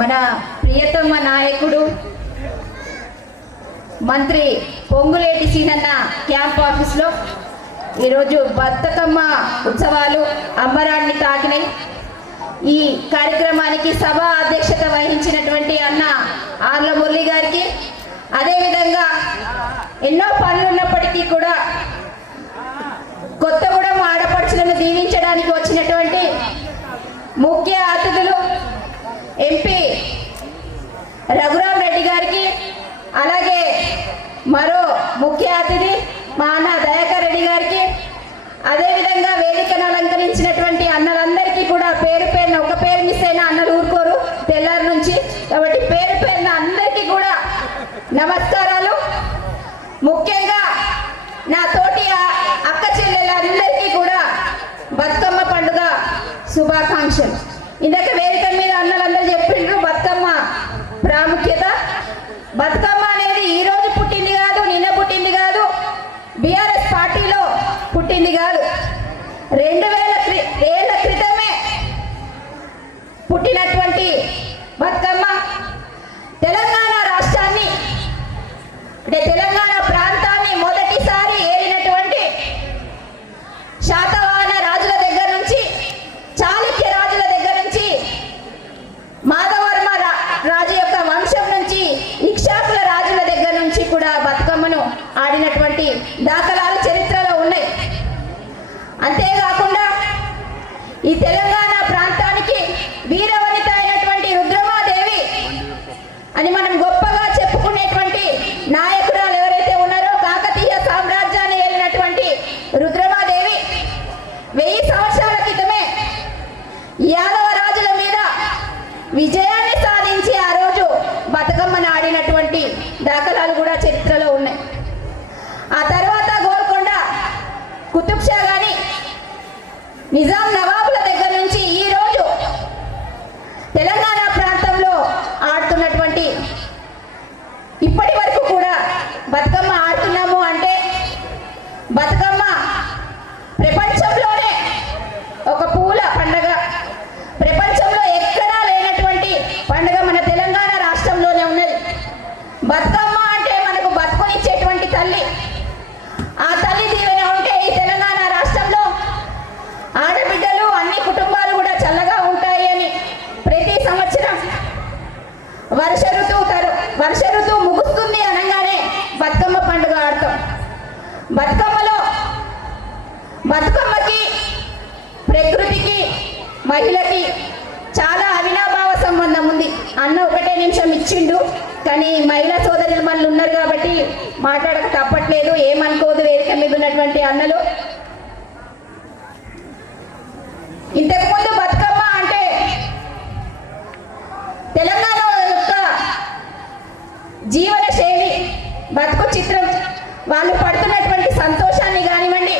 మన ప్రియతమ నాయకుడు మంత్రి పొంగులేటి సీనన్న క్యాంప్ ఆఫీస్లో. ఈరోజు బతుకమ్మ ఉత్సవాలు అమ్మరాన్ని తాకినాయి. ఈ కార్యక్రమానికి సభ అధ్యక్షత వహించినటువంటి అన్న ఆర్ల మురళి గారికి అదేవిధంగా ఎన్నో పనులు ఉన్నప్పటికీ కూడా కొత్తగూడెం ఆడపడుచులను దీవించడానికి వచ్చినటువంటి ముఖ్య అతిథులు ఎంపీ రఘురామ్ రెడ్డి గారికి అలాగే మరో ముఖ్య అతిథి మా అన్న దయాకర్ రెడ్డి గారికి అదేవిధంగా వేదికను అలంకరించినటువంటి అన్నలందరికీ కూడా పేరు పేరున ఒక పేరు మిస్ అయినా అన్నలు ఊరుకోరు తెల్లారి నుంచి. కాబట్టి పేరు పేరున అందరికీ కూడా నమస్కారాలు. ముఖ్యంగా నా తోటి అక్క చెల్లెలందరికీ కూడా బతుకమ్మ పండుగ శుభాకాంక్షలు. ఇందాక వేదిక పుట్టింది కాదు. రెండు వేల క్రి- ఏళ్ళ క్రితమే పుట్టినటువంటి బతుకమ్మ తెలంగాణ రాష్ట్రాన్ని అంటే తెలంగాణ తెలంగాణ ప్రాంతానికి వీరవనిత అయినటువంటి రుద్రమాదేవి అని మనం గొప్పగా చెప్పుకునేటువంటి నాయకురాలు ఎవరైతే ఉన్నారో కాకతీయ సామ్రాజ్యాన్ని ఏలినటువంటి రుద్రమాదేవి వెయ్యి సంవత్సరాల క్రితమే యాదవ రాజుల మీద విజయాన్ని సాధించి ఆ రోజు బతుకమ్మను ఆడినటువంటి దాఖలాలు కూడా చరిత్రలో ఉన్నాయి. ఆ తర్వాత గోల్కొండ కుతుబ్ షా గాని నిజాం నవాబుల తల్లి. ఆ తల్లి దీవెన ఉంటే ఈ తెలంగాణ రాష్ట్రంలో ఆడబిడ్డలు అన్ని కుటుంబాలు కూడా చల్లగా ఉంటాయి అని ప్రతి సంవత్సరం వర్ష ఋతువు తరు వర్ష ఋతువు ముగుస్తుంది అనగానే బతుకమ్మ పండుగ ఆడతాం. బతుకమ్మలో బతుకమ్మకి ప్రకృతికి మహిళకి చాలా అవినాభావ సంబంధం ఉంది. అన్న ఒకటే నిమిషం ఇచ్చిండు. కానీ మహిళా సోదరులు మళ్ళీ ఉన్నారు కాబట్టి మాట్లాడక తప్పట్లేదు. ఏమనుకోదు వేదిక మీద ఉన్నటువంటి అన్నలు. ఇంతకు ముందు బతుకమ్మ అంటే తెలంగాణ యొక్క జీవన శైలి బతుకు చిత్రం వాళ్ళు పడుతున్నటువంటి సంతోషాన్ని కానివ్వండి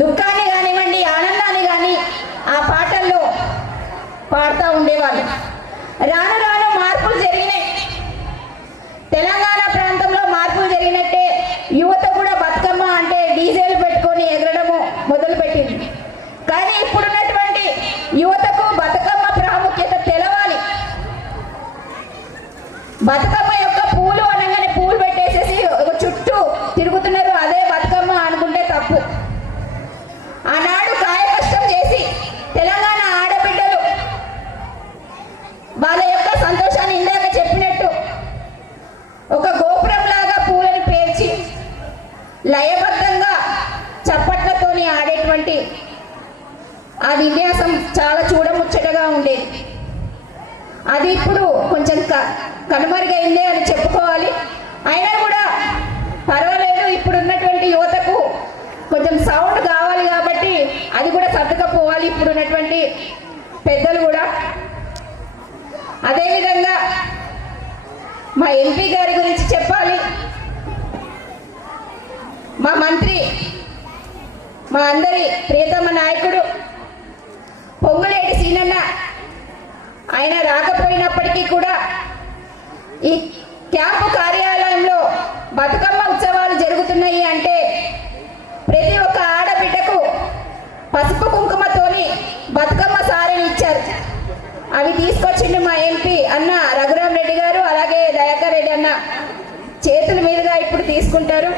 దుఃఖాన్ని కానివ్వండి ఆనందాన్ని కానీ ఆ పాటల్లో పాడుతూ ఉండేవాళ్ళు. రాను రాను మార్పులు జరిగినాయి తెలంగాణ ప్రాంతంలో మార్పులు జరిగినట్టే యువత కూడా బతుకమ్మ అంటే డీజేలు పెట్టుకొని ఎగరడము మొదలుపెట్టింది కానీ ఇప్పుడున్నటువంటి యువతకు బతుకమ్మ ప్రాముఖ్యత తెలవాలి బతుకమ్మ యొక్క పూలు అనగానే పూలు పెట్టేసేసి ఒక చుట్టూ తిరుగుతున్నారు అదే బతుకమ్మ అనుకుంటే తప్పు ఆనాడు కాయ కష్టం చేసి తెలంగాణ ఆడబిడ్డలు వాళ్ళ యొక్క సంతోషాన్ని ఇందాక చెప్పినట్టు ఒక గోపురం లాగా పూలను పేర్చి లయబద్ధంగా చప్పట్లతోని ఆడేటువంటి ఆ విన్యాసం చాలా చూడముచ్చటగా ఉండేది. అది ఇప్పుడు కొంచెం క- అని చెప్పుకోవాలి. అయినా కూడా పర్వాలేదు ఇప్పుడు ఉన్నటువంటి యువతకు కొంచెం సౌండ్ కావాలి కాబట్టి అది కూడా సర్దుకపోవాలి ఇప్పుడు ఉన్నటువంటి పెద్దలు కూడా. అదేవిధంగా మా ఎంపీ గారి గురించి చెప్పాలి. మా మంత్రి మా అందరి ప్రియతమ నాయకుడు పొంగులేటి సీనన్న ఆయన రాకపోయినప్పటికీ కూడా ఈ క్యాంపు కార్యాలయంలో బతుకమ్మ ఉత్సవాలు జరుగుతున్నాయి అంటే ప్రతి ఒక్క ఆడబిడ్డకు పసుపు కుంకుమతోని బతుకమ్మ సారని ఇచ్చారు. అవి తీసుకొచ్చిండు మా ఎంపీ అన్న రఘురామ్ రెడ్డి గారు అలాగే దయాకర్ రెడ్డి అన్న చేతుల మీదుగా ఇప్పుడు తీసుకుంటారు.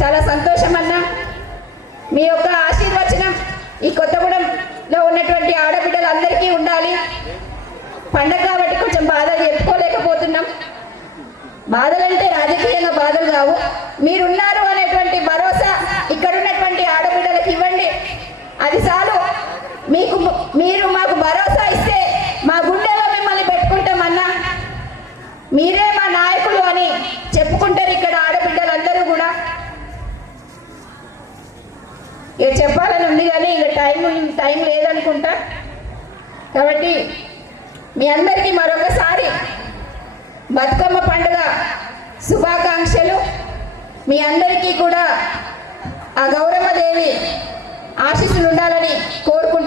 చాలా సంతోషం అన్న. మీ యొక్క ఆశీర్వచనం ఈ కొత్తగూడెంలో ఉన్నటువంటి ఆడబిడ్డలందరికీ ఉండాలి. పండగ కాబట్టి కొంచెం బాధలు చెప్పుకోలేకపోతున్నాం. బాధలంటే రాజకీయంగా బాధలు కావు. మీరున్నారు అనేటువంటి భరోసా ఇక్కడ ఉన్నటువంటి ఆడబిడ్డలకు ఇవ్వండి అది చాలు మీకు మీరు మాకు భరోసా ఇస్తే మా గుండెలో మిమ్మల్ని పెట్టుకుంటామన్నా మీరే మా నాయకులు అని చెప్పుకుంటారు ఇక్కడ ఆడబిడ్డలందరూ కూడా ఇక చెప్పాలని ఉంది కానీ ఇక టైం టైం లేదనుకుంటా? కాబట్టి మీ అందరికీ మరొకసారి బతుకమ్మ పండుగ శుభాకాంక్షలు. మీ అందరికీ కూడా ఆ గౌరమ్మదేవి ఆశీస్సులు ఉండాలని కోరుకుంటున్నాను.